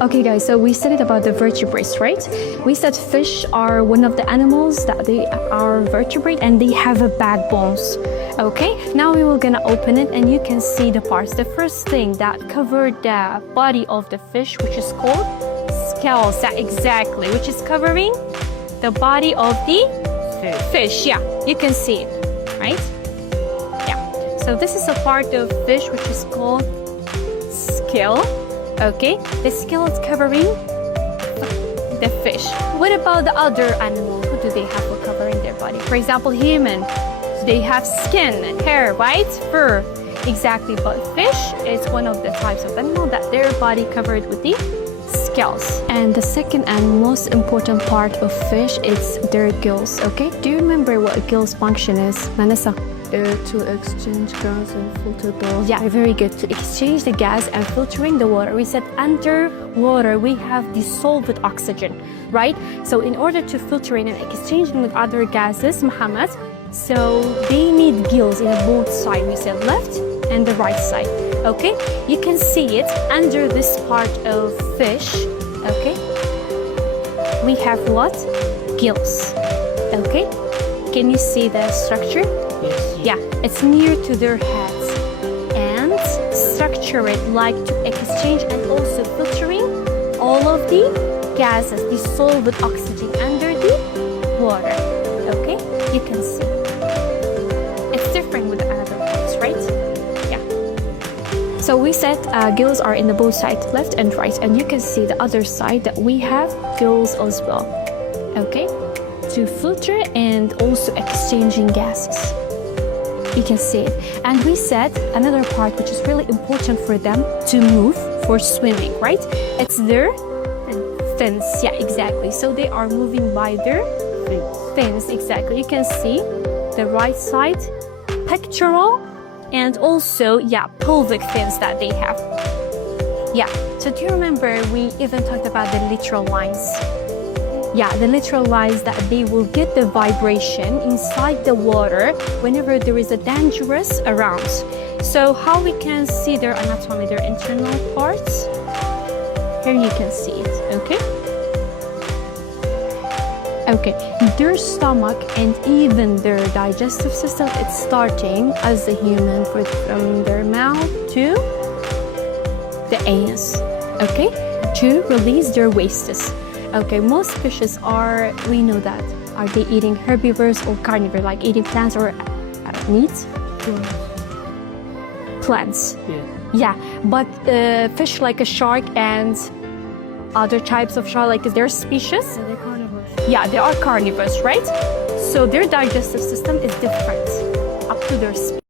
Okay guys, so we studied about the vertebrates, right? We said fish are one of the animals that they are vertebrate and they have a backbones. Okay, now we will gonna open it and you can see the parts. The first thing that covered the body of the fish, which is called scales. Yeah, exactly, which is covering the body of the fish. Yeah, you can see it, right? Yeah, so this is a part of fish which is called scale. Okay, the scale is covering the fish. What about the other animals? Who do they have for covering their body? For example, human, they have skin, hair, right? Fur. Exactly, but fish is one of the types of animal that their body covered with the scales. And the second and most important part of fish is their gills, okay? Do you remember what a gill's function is, Vanessa? To exchange gas and filter the... Yeah, very good. To exchange the gas and filtering the water. We said under water we have dissolved oxygen, right? So in order to filter it and exchange it with other gases, Muhammad, so they need gills in both sides. We said left and the right side, okay? You can see it under this part of fish, okay? We have what? Gills, okay? Can you see the structure? Yes. Yeah, it's near to their heads and structure it like to exchange and also filtering all of the gases, dissolved oxygen under the water. Okay, you can see. It's different with the other parts, right? Yeah. So we said gills are in the both sides, left and right, and you can see the other side that we have gills as well. Okay, to filter and also exchanging gases. You can see it. And we said another part which is really important for them to move for swimming, right? It's their fins. Yeah, exactly. So they are moving by their fins. Exactly. You can see the right side, pectoral, and also, yeah, pelvic fins that they have. Yeah. So do you remember we even talked about the lateral lines? Yeah, the lateral lines that they will get the vibration inside the water whenever there is a dangerous around. So how we can see their anatomy, their internal parts? Here you can see it, okay? Okay, their stomach and even their digestive system, it's starting as a human from their mouth to the anus, okay? To release their wastes. Okay, most fishes are, we know that, are they eating herbivores or carnivores, like eating plants or meat? Plants. Yeah, but fish like a shark and other types of shark, like their species? Yeah, they're carnivores. Yeah, they are carnivores, right? So their digestive system is different up to their species.